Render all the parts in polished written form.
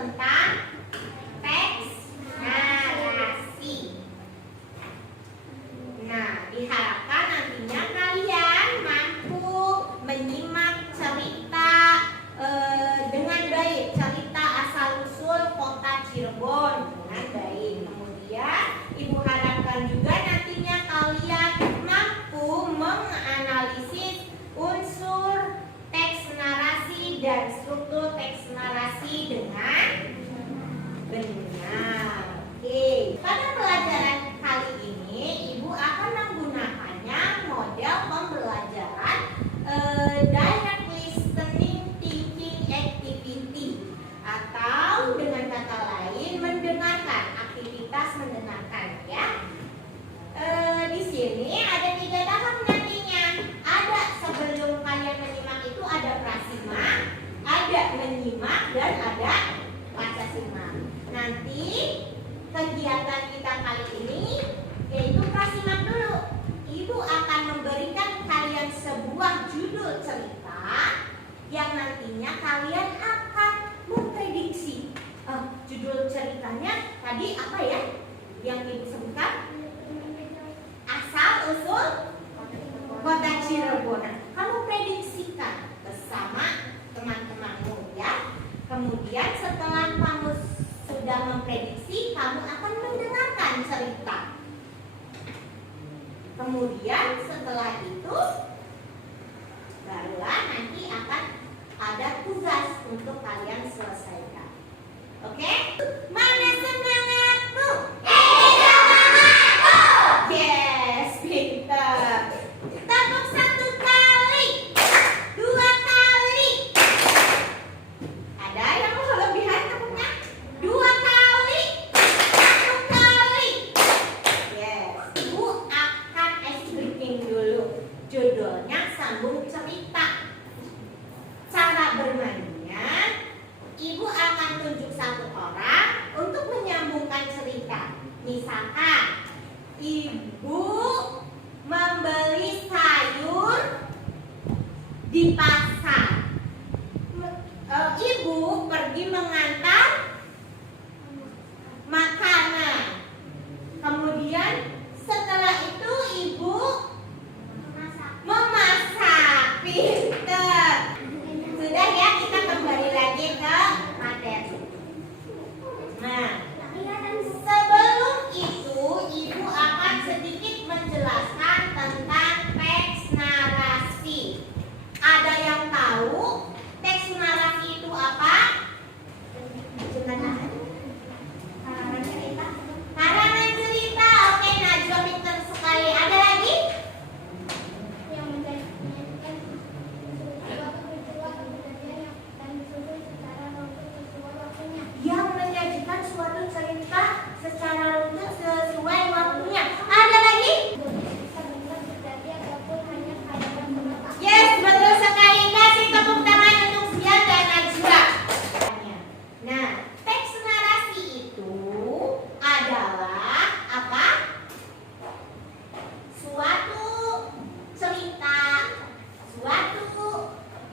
tentang teks narasi. Nah, diharapkan nantinya kalian mampu menyimak cerita dengan baik, cerita asal-usul kota Cirebon dengan baik. Kemudian Ibu harapkan juga nantinya kalian mampu menganalisis unsur teks narasi dan struktur teks narasi dengan benar. Oke, pada pelajaran kali ini Ibu akan menggunakannya model pembelajaran direct listening thinking activity, atau dengan kata lain mendengarkan, aktivitas mendengarkan ya. Di sini ada 3 tahap nantinya. Ada sebelum kalian menyimak itu ada prasimak, ada menyimak, dan ada pasasimak. Nanti kegiatan kita kali ini yaitu prasimak dulu. Ibu akan memberikan kalian sebuah judul cerita yang nantinya kalian akan memprediksi. Judul ceritanya tadi apa ya yang Ibu sebutkan? Asal usul kota Cirebon. Kamu prediksikan bersama teman-temanmu ya. Kemudian setelah kamu sudah memprediksi, kamu akan mendengarkan cerita. Kemudian setelah itu barulah nanti akan ada tugas untuk kalian selesaikan. Oke? Mana semangatmu? Semangatku! Yes, pintar. Tepuk 1 kali, 2 kali. Ada yang kelebihan tepuknya? 2 kali, 1 kali. Yes, Ibu akan explaining dulu. Judulnya sambung cerita. Cara bermainnya, Ibu akan tunjuk 1 orang untuk menyambungkan cerita. Misalkan Ibu membeli sayur di pasar. Ibu pergi mengantar makanan. Kemudian setelah itu Ibu memasak. Pinter. Sudah ya, kita kembali lagi ke materi. Nah, sebelum itu Ibu akan sedikit menjelaskan tentang teks narasi. Ada yang tahu teks narasi itu apa? Karangan cerita. Oke, Najwa pinter sekali. Ada lagi? Yang menyajikan suatu cerita secara runtut sesuai waktunya. Ada lagi? Yes, betul sekali. Kasih tepuk tangan untuk Zian dan Najwa. Nah, teks narasi itu adalah apa? Suatu cerita, suatu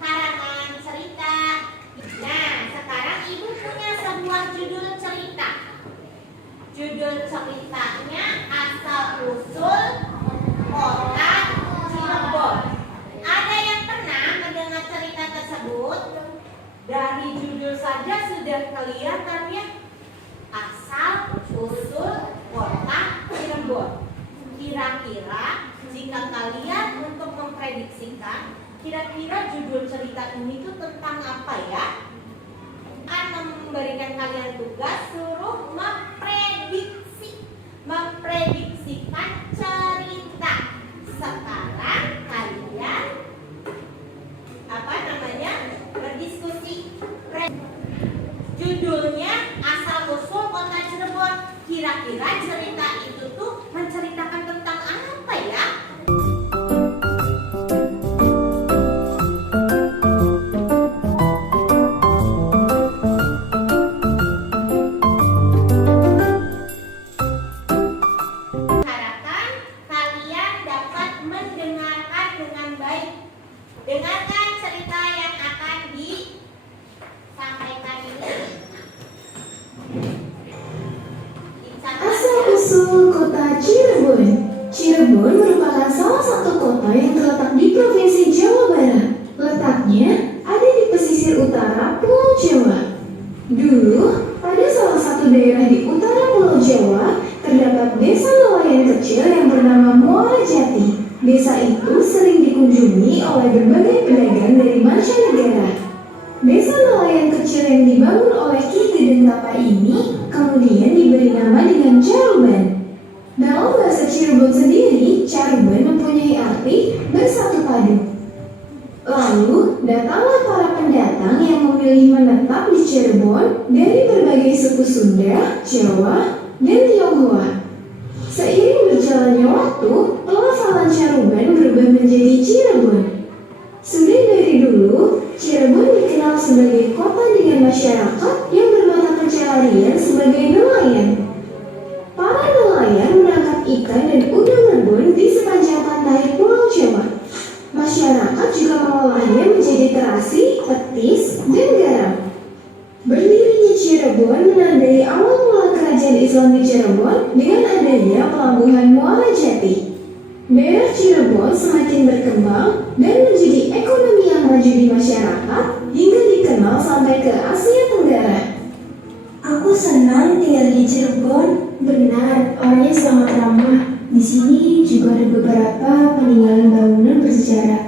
karangan cerita. Nah, sekarang Ibu punya sebuah judul cerita. Judul ceritanya asal usul kota Cirebon. Ada yang pernah mendengar cerita tersebut? Dari judul saja sudah kelihatan ya. Asal usul kota Cirebon. Kira-kira jika kalian untuk memprediksikan, kira-kira judul cerita ini tuh tentang apa ya? Akan memberikan kalian tugas suruh memprediksikan cerita. Sekarang kalian berdiskusi. Judulnya asal usul kota Cirebon. Kira-kira cerita itu tuh menceritakan tentang apa ya? Dengarkan cerita yang akan disampaikan ini. menyusul kota Cirebon. Cirebon merupakan salah satu kota yang terletak di Provinsi Jawa Barat. Letaknya ada di pesisir utara Pulau Jawa. Dulu, pada salah satu daerah di utara Pulau Jawa, terdapat desa nelayan kecil yang bernama Muara Jati. Desa itu sering dikunjungi oleh berbagai pedagang dari mancanegara. Desa nelayan kecil yang dibangun oleh Ki Gedeng Tapa ini kemudian diberi nama dengan Caruban. Dalam bahasa Cirebon sendiri, Caruban mempunyai arti bersatu padu. Lalu, datanglah para pendatang yang memilih menetap di Cirebon dari berbagai suku Sunda, Jawa, dan Tionghoa. Seiring berjalannya waktu, pelafalan Caruban berubah menjadi Cirebon. Sudah dari dulu, Cirebon dikenal sebagai kota dengan masyarakat yang bermata pencaharian sebagai nelayan. Para nelayan menangkap ikan dan udang rebun di sepanjang pantai Pulau Jawa. Masyarakat juga mengolahnya menjadi terasi, petis, dan garam. Berdirinya Cirebon menandai awal mula kerajaan Islam di Cirebon dengan adanya pelabuhan Muara Jati. Daerah Cirebon semakin berkembang dan menjadi ekonomi yang maju di masyarakat hingga dikenal sampai ke Asia Tenggara. Aku senang tinggal di Cirebon. Benar, orangnya sangat ramah. Di sini juga ada beberapa peninggalan bangunan bersejarah